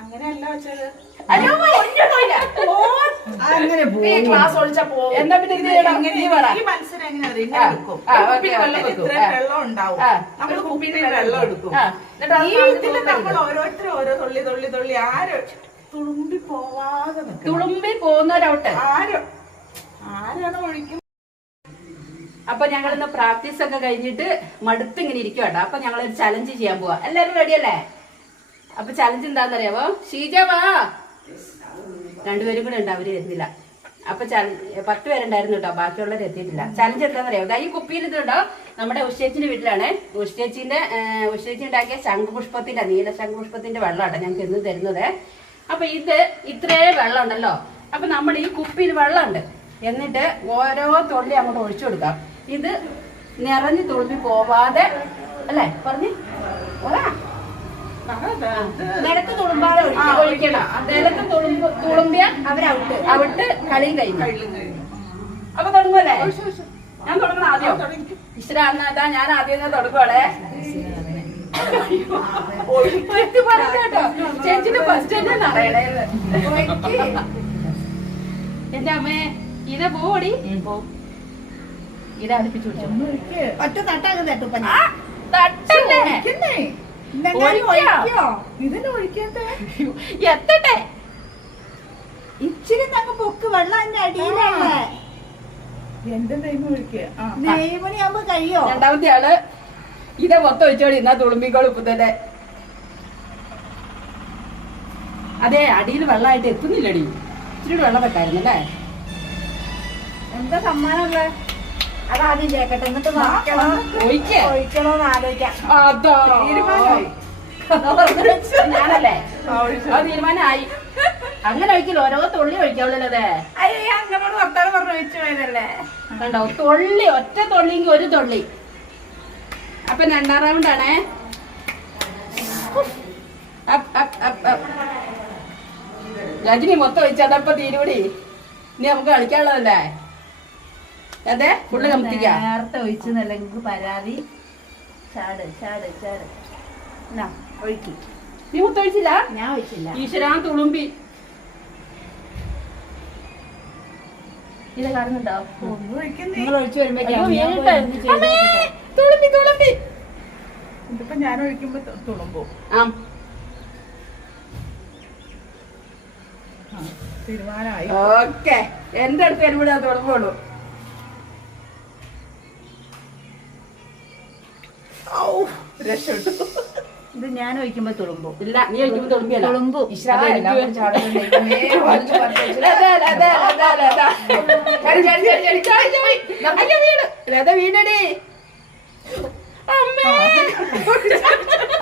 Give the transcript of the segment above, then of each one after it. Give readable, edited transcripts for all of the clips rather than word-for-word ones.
അങ്ങനെയല്ല വെച്ചത്. അങ്ങനെ ക്ലാസ് ഒഴിച്ചാ പോകും. എന്നാ പിന്നെ ഈ മത്സരം എങ്ങനെ വെള്ളം ഉണ്ടാവും. നമ്മൾ കുപ്പിയിൽ വെള്ളം എടുക്കും. ഇതിൽ നമ്മൾ ഓരോരുത്തരും ഓരോ തുള്ളി തുള്ളി തുള്ളി ആരും തുളുമ്പി പോവാതെ തുളുമ്പി പോകുന്നവരവട്ടെ ആരാണ് ഒഴിക്കും. അപ്പൊ ഞങ്ങളിന്ന് പ്രാക്ടീസ് ഒക്കെ കഴിഞ്ഞിട്ട് മടുത്ത് ഇങ്ങനെ ഇരിക്കുവാട്ടോ. അപ്പൊ ഞങ്ങളൊരു ചലഞ്ച് ചെയ്യാൻ പോവാ. എല്ലാരും റെഡിയല്ലേ? അപ്പൊ ചലഞ്ച് എന്താണെന്നറിയാവോ? ഷീജ വാ. രണ്ടുപേരും കൂടെ ഉണ്ട്, അവര് വരുന്നില്ല. അപ്പൊ 10 പേരുണ്ടായിരുന്നു കേട്ടോ, ബാക്കിയുള്ളവർ എത്തിയിട്ടില്ല. ചലഞ്ച് എന്താണെന്നറിയാവോ? ഈ കുപ്പിയിൽ ഇതുണ്ടോ, നമ്മുടെ ഉഷേച്ചിന്റെ വീട്ടിലാണ്. ഉഷേച്ചി ഉണ്ടാക്കിയ ശംഖുപുഷ്പത്തിന്റെ, നീല ശംഖുപുഷ്പത്തിന്റെ വെള്ളമാട്ടോ ഞങ്ങൾക്ക് ഇന്ന് തരുന്നത്. അപ്പൊ ഇത് ഇത്രേ വെള്ളം ഉണ്ടല്ലോ. അപ്പൊ നമ്മൾ ഈ കുപ്പിയിൽ വെള്ളമുണ്ട്, എന്നിട്ട് ഓരോ തുള്ളി അങ്ങോട്ട് ഒഴിച്ചു കൊടുക്കാം. ഇത് നിറഞ്ഞു തുളുമ്പി പോവാതെ അല്ലേ പറഞ്ഞു നിലത്ത് തുളുമ്പാതെ ഒഴിക്കണം. നിലത്ത് തുളുമ്പിയ അവട്ട് കളിയും കഴിഞ്ഞു. അപ്പൊ തുടങ്ങുമല്ലേ? ഞാൻ തുടങ്ങണം ആദ്യം. ഈശ്വരാന്നാ ഞാൻ ആദ്യം തുടങ്ങുവാളെ. കേട്ടോ ചേച്ചിന്റെ ഫസ്റ്റ് തന്നെ അറിയണേന്ന്. എന്റെ അമ്മേ ഇതാ പോടി ഇതാ അടുപ്പിച്ചു ഒറ്റ തട്ടാകും തട്ടണ്ടേ എത്തട്ടെ. ഇച്ചിരി ഞങ്ങൾ പൊക്ക് വെള്ളം എന്റെ അടിയിലാണ്. എന്റെ നെയ്മ് ഒഴിക്കുക. നെയ്മണിയാകുമ്പോ കഴിയോ? രണ്ടാമത്തെ ആള് ഇതേ മൊത്തം ഒഴിച്ചോടി എന്നാ തുളുമ്പിക്കോളും ഇപ്പൊ തന്നെ. അതെ അടിയിൽ വെള്ളമായിട്ട് എത്തുന്നില്ലടി. ഇച്ചിരി വെള്ളം വെക്കായിരുന്നു അല്ലേ? എന്താ സമ്മാനം? അതാദ്യം കേക്കട്ടെ, എന്നിട്ട് ഒഴിക്കണോന്ന് ആലോചിക്കാം. ഞാനല്ലേ തീരുമാനമായി. അങ്ങനെ ഒഴിക്കില്ല, ഓരോ തുള്ളി ഒഴിക്കാവുള്ളൂ. അതെ അങ്ങനോട് വർത്താനം പറഞ്ഞ് ഒഴിച്ചു പോയതല്ലേ. കണ്ടോ, തുള്ളി ഒറ്റ തുള്ളിങ്കിൽ ഒരു തുള്ളി. അപ്പൊ 2ാം റൗണ്ടാണേ. രജനി മൊത്തം ഒഴിച്ചതപ്പൊ തീരുകൂടി. ഇനി നമുക്ക് കളിക്കാനുള്ളതല്ലേ? അതെ ഫുള്ള് കമ്പിക്കാം. നേരത്തെ ഒഴിച്ചെന്നല്ലെങ്കിൽ പരാതി. ചാട് ചാട് ചാട് ഒഴുക്കി. നീ മൊത്തം ഒഴിച്ചില്ല? ഞാൻ ഒഴിച്ചില്ല. ഈശ്വരാ തുളുമ്പി. ഇത് കാണുന്നുണ്ടോ? നിങ്ങൾ ഒഴിച്ചു വരുമ്പോ തുളുമ്പി തുളുമ്പി. ഇതിപ്പോ ഞാൻ ഒഴിക്കുമ്പോ തുളുമ്പോ. തീരുമാനമായി. ഓക്കെ എന്റെ അടുത്ത് വരുമ്പോഴേ അത് തുളുമ്പുള്ളൂ. രക്ഷപ്പെട്ടു. ഇത് ഞാൻ ഒഴിക്കുമ്പോ തുളുമ്പോ. ഇല്ല നീ ഒഴിക്കുമ്പോ തുളുമ്പിയല്ല. തുളുമ്പു. വീണടി.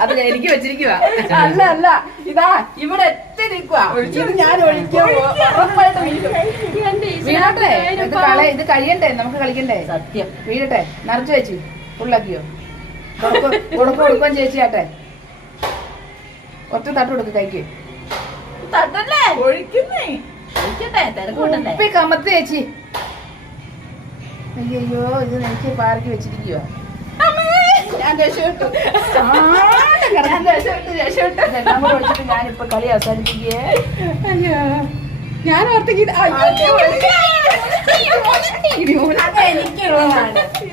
അത് എനിക്ക് വെച്ചിരിക്കുക. അല്ല അല്ല ഇതാ ഇവിടെ എത്തി നിൽക്കുക. ഇത് ഞാൻ വീണട്ടെ. ഇത് കഴിയണ്ടേ, നമുക്ക് കളിക്കണ്ടേ? സത്യം വീഴട്ടെ. നിറച്ചു വെച്ചു ഫുള്ളാക്കിയോ? കൊടുക്കാൻ ചേച്ചിയാട്ടെ. ഒറ്റ തട്ട് കൊടുക്ക് കൈക്ക്. തട്ടല്ലേ ഒഴിക്കുന്നേ. ഒഴിക്കട്ടെ, തിരക്കുണ്ടേ കമത്ത് ചേച്ചി. അയ്യോ ഇത് എനിക്ക് പാറക്കി വെച്ചിരിക്കുക. ഞാൻ രക്ഷപ്പെട്ടു. ഒഴിച്ചിട്ട് ഞാനിപ്പൊ കളി അവസാനിപ്പിക്കേ. അയ്യോ ഞാൻ ഓർത്തേക്ക്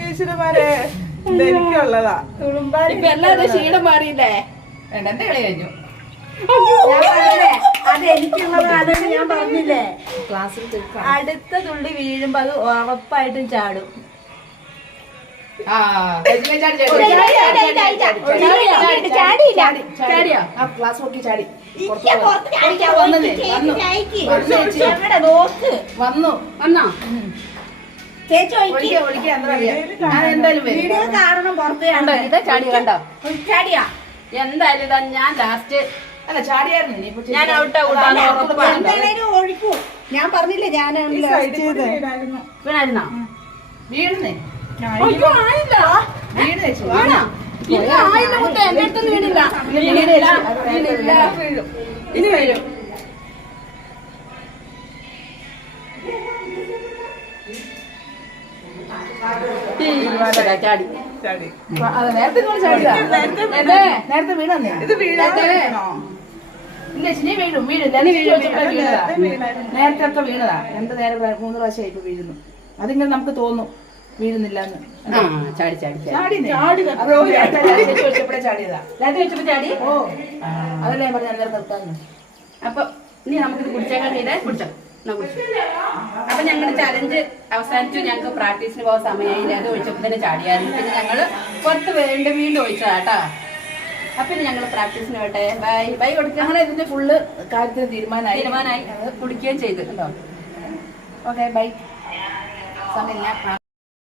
ഈശ്വരന്മാരെ എനിക്കുള്ളതാ. ഇപ്പൊ എല്ലാവരും ക്ഷീണം മാറിയില്ലേ? എന്റെ കളി കഴിഞ്ഞു. അത് എനിക്കുള്ളതാണെന്ന് ഞാൻ പറഞ്ഞില്ലേ? അടുത്ത തുള്ളി വീഴുമ്പോ അത് ഉറപ്പായിട്ടും ചാടും. വന്നു വന്നോ ചേച്ചി എന്തായാലും വീഡിയോ കാരണം പുറത്ത് ചാടി കണ്ടോ? ചാടിയാ എന്തായാലും ഇതാ ഞാൻ ലാസ്റ്റ് അല്ല ചാടിയായിരുന്നു. ഞാൻ ഒഴിക്കൂ. ഞാൻ പറഞ്ഞില്ലേ ഞാനാണല്ലോ വീണായിരുന്നോ? വീഴുന്നേ ഇനി വീഴും. ചാടി ചാടി. നേരത്തെ നിങ്ങൾ ചാടിയതാ. നേരത്തെ വീണന്നേ. ഇത് വീഴാണോ? ഇല്ല ചിനി വീഴും വീണതാ. നേരത്തെ ഒക്കെ വീണതാ. 2 നേരം 3 പ്രാവശ്യം ഇപ്പൊ വീഴുന്നു. അതിങ്ങനെ നമുക്ക് തോന്നും വീഴുന്നില്ല എന്ന്. ചാടി ചാടി വെച്ചപ്പോഴേ ചാടിയതാ. രാത്രി വെച്ചപ്പോ ചാടി. ഓ അതല്ലേ ഞാൻ പറഞ്ഞ അന്നേരം നിർത്താന്ന്. അപ്പൊ ഇനി നമുക്കിത് കുടിച്ചേക്കാൻ ചെയ്തേ കുടിച്ചോ. അപ്പൊ ഞങ്ങളുടെ ചലഞ്ച് അവസാനിച്ചു. ഞങ്ങൾക്ക് പ്രാക്ടീസിന് പോകാൻ സമയമായില്ല. അത് ഒഴിച്ചപ്പോ തന്നെ ചാടിയായിരുന്നു. പിന്നെ ഞങ്ങള് പുറത്ത് വീണ്ടും ഒഴിച്ചതാ കേട്ടോ. അപ്പൊ ഇനി ഞങ്ങള് പ്രാക്ടീസിന് പോട്ടെ. ബൈ ബൈ കൊടുക്കുക. ഞങ്ങളെ ഇതിന്റെ ഫുള്ള് കാര്യത്തിന് തീരുമാനമായി കുടിക്കുകയും ചെയ്തു. Okay bye. സമയമില്ല.